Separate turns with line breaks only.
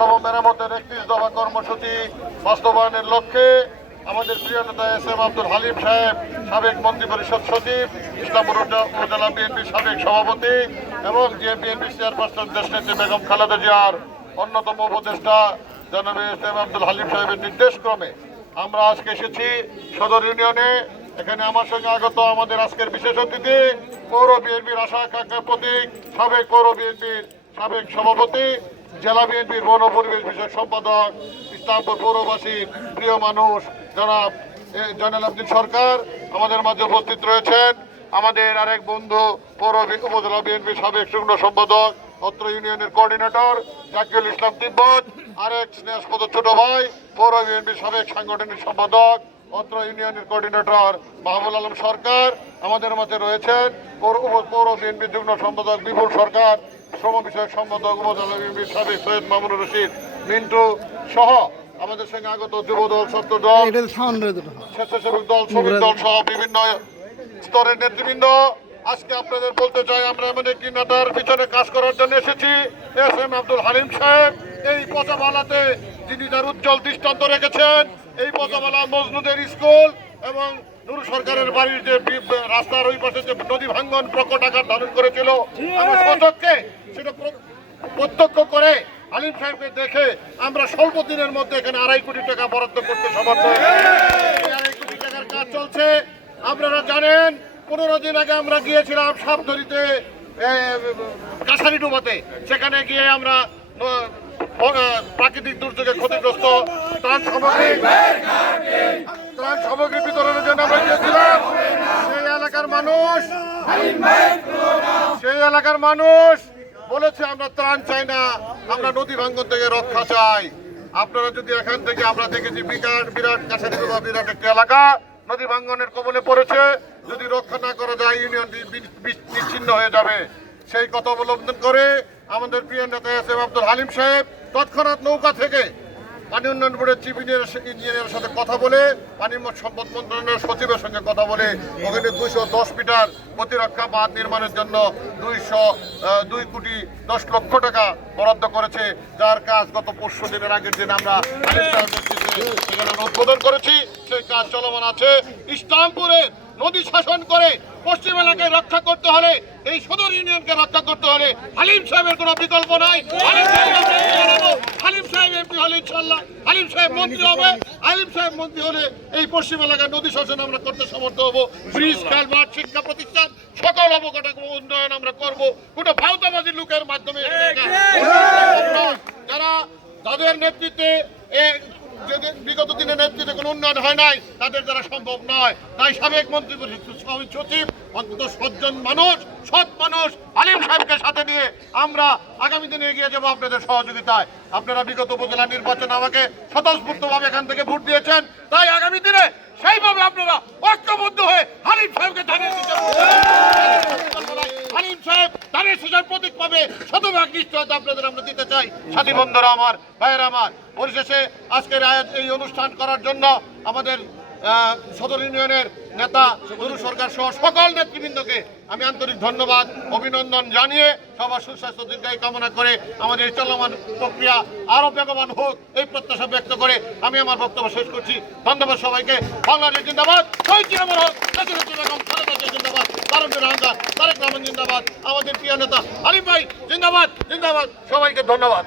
মেরামতের একত্রিশ দফা কর্মসূচি বাস্তবায়নের লক্ষ্যে আমাদের প্রিয় নেতা এস এম আব্দুল হালিম সাহেব, সাবেক মন্ত্রী পরিষদ সচিব, ইসলামপুর উপজেলা বিএনপির সাবেক সভাপতি এবং যে বিএনপি চেয়ারপারসন দেশনেত্রী বেগম খালেদা জিয়ার অন্যতম উপদেষ্টা জনাব এস এম আব্দুল হালিম সাহেবের নির্দেশক্রমে আমরা আজকে এসেছি সদর ইউনিয়নে। এখানে আমার সঙ্গে আগত আমাদের আজকের বিশেষ অতিথি, পৌর বিএনপির আশা আকাঙ্ক্ষার প্রতীক, সাবেক পৌর বিএনপির সাবেক সভাপতি জেলা বিএনপির বন পরিবেশ বিষয়ক সম্পাদক ইসলামপুর পৌরবাসীর প্রিয় মানুষ, জনাব জয়নাল আব্দিন সরকার আমাদের মাঝে উপস্থিত রয়েছেন। আমাদের আরেক বন্ধু পৌর উপজেলা বিএনপির সাবেক যুগ্ম সম্পাদক, অত্র ইউনিয়নের কোঅর্ডিনেটর জাকিউল ইসলাম তিব্বত, আরেক স্নেহাস্পদ ছোট ভাই, পৌর বিএনপির সাবেক সাংগঠনিক সম্পাদক, অত্র ইউনিয়নের কোঅর্ডিনেটর মাহবুল আলম সরকার আমাদের মাঝে রয়েছেন। পৌর পৌর বিএনপির যুগ্ম সম্পাদক বিপুল সরকার শ্রম বিষয়ক সম্পাদক উপজেলা বিএনপির সাবেক সৈয়দ মামুনুর রশিদ মিন্টু সহ আমাদের সঙ্গে আগত যুব দল ছাত্র দল স্বেচ্ছাসেবক দল শ্রমিক দল সহ বিভিন্ন স্তরের নেতৃবৃন্দ। আজকে আপনাদের বলতে চাই আমরা এমন একটি নেতার পিছনে কাজ করার জন্য এসেছি। এস এম আব্দুল হালিম সাহেব এই পচামালাতে যিনি তার উজ্জ্বল দৃষ্টান্ত রেখেছেন এই পচামালা মজনুদের স্কুল এবং নুরু সরকারের বাড়ির যে রাস্তার ওই পাশে যে নদী ভাঙ্গন প্রকট আকার ধারণ করেছিল। আমার প্র- প্রত্যক্ষ করে আলিম সাহেবকে দেখে আমরা স্বল্প দিনের মধ্যে এখানে আড়াই কোটি টাকা বরাদ্দ করতে সমর্থ আড়াই কোটি টাকার কাজ চলছে। আপনারা জানেন, পনেরো দিন আগে আমরা গিয়েছিলাম সাপধরিতে কাছারি ডুবাতে। সেখানে গিয়ে আমরা প্রাকৃতিক দুর্যোগে ক্ষতিগ্রস্ত। ত্রাণ সামগ্রী ত্রাণ সামগ্রী বিতরণের জন্য আমরা গিয়েছিলাম। সেই এলাকার মানুষ, সেই এলাকার মানুষ বলেছে, আমরা ত্রাণ চাই না, আমরা নদী ভাঙ্গন থেকে রক্ষা চাই। আপনারা যদি এখান থেকে, আমরা দেখেছি বিরাট বিরাট কাছারি বিরাট একটি এলাকা, নদী ভাঙ্গনের কবলে পড়েছে। যদি রক্ষা না করা যায়, ইউনিয়ন বিচ্ছিন্ন হয়ে যাবে। সেই কথা অবলম্বন করে আমাদের প্রিয় নেতা এস এম আব্দুল হালিম সাহেব তৎক্ষণাৎ নৌকা থেকে পানি উন্নয়ন বোর্ডের চিফ ইঞ্জিনিয়ার ইঞ্জিনিয়ারের সাথে কথা বলে, পানি সম্পদ মন্ত্রণালয়ের সচিবের সঙ্গে কথা বলে, ওখানে দুইশো দশ মিটার প্রতিরক্ষা বাঁধ নির্মাণের জন্য দুইশো দুই কোটি দশ লক্ষ টাকা বরাদ্দ করেছে। যার কাজ গত পরশু দিনের আগের দিন আমরা সেখানে উদ্বোধন করেছি। সেই কাজ চলমান আছে। ইসলামপুরে নদী শাসন করে পশ্চিম এলাকায় রক্ষা করতে হলে এই সদর ইউনিয়নকে রক্ষা করতে হলে হালিম সাহেবের কোনো বিকল্প নাই। হালিম সাহেব হালিম সাহেব এমপি হলে ইনশাল্লাহ হালিম সাহেব মন্ত্রী হবে। হালিম সাহেব মন্ত্রী হলে এই পশ্চিম এলাকার নদী শাসন আমরা করতে সমর্থ হব। ব্রিজ কালভার্ট শিক্ষা প্রতিষ্ঠান সকল অবকাঠামো উন্নয়ন আমরা করব। কোনো ভাউতাবাদী লোকের মাধ্যমে যারা তাদের নেতৃত্বে বিগত দিনে নেতৃত্বে কোনো উন্নয়ন হয় নাই, তাদের দ্বারা সম্ভব নয়। তাই সাবেক মন্ত্রী পরিষদ সচিব, অন্তত সজ্জন মানুষ, সৎ মানুষ আলিম সাহেবকে সাথে নিয়ে আমরা আগামী দিনে এগিয়ে যাব আপনাদের সহযোগিতায়। আপনারা বিগত উপজেলা নির্বাচনে আমাকে স্বতঃস্ফূর্তভাবে এখান থেকে ভোট দিয়েছেন। তাই আগামী দিনে সেইভাবে আপনারা ঐক্যবদ্ধ হয়ে হালিম সাহেবকে ধানের শীষের হালিম ধানের শীষের প্রতীক পাবে। শতভাগ নিশ্চয়তা আপনাদের আমরা দিতে চাই। সাথী বন্ধুরা আমার, ভাইয়ের আমার, পরিশেষে আজকের এই অনুষ্ঠান করার জন্য আমাদের সদর ইউনিয়নের নেতা গুরু সরকার সহ সকল নেতৃবৃন্দকে আমি আন্তরিক ধন্যবাদ, অভিনন্দন জানিয়ে সবার সুস্বাস্থ্য, দীর্ঘায়ু কামনা করে আমাদের চলমান প্রক্রিয়া আরও বেগবান হোক এই প্রত্যাশা ব্যক্ত করে আমি আমার বক্তব্য শেষ করছি। ধন্যবাদ সবাইকে। বাংলাদেশ জিন্দাবাদ। হোক দেশনেত্রী বেগম খালেদা জিয়া জিন্দাবাদ আহ্বান তারেক রহমান জিন্দাবাদ আমাদের প্রিয় নেতা আলিম ভাই জিন্দাবাদ জিন্দাবাদ সবাইকে ধন্যবাদ।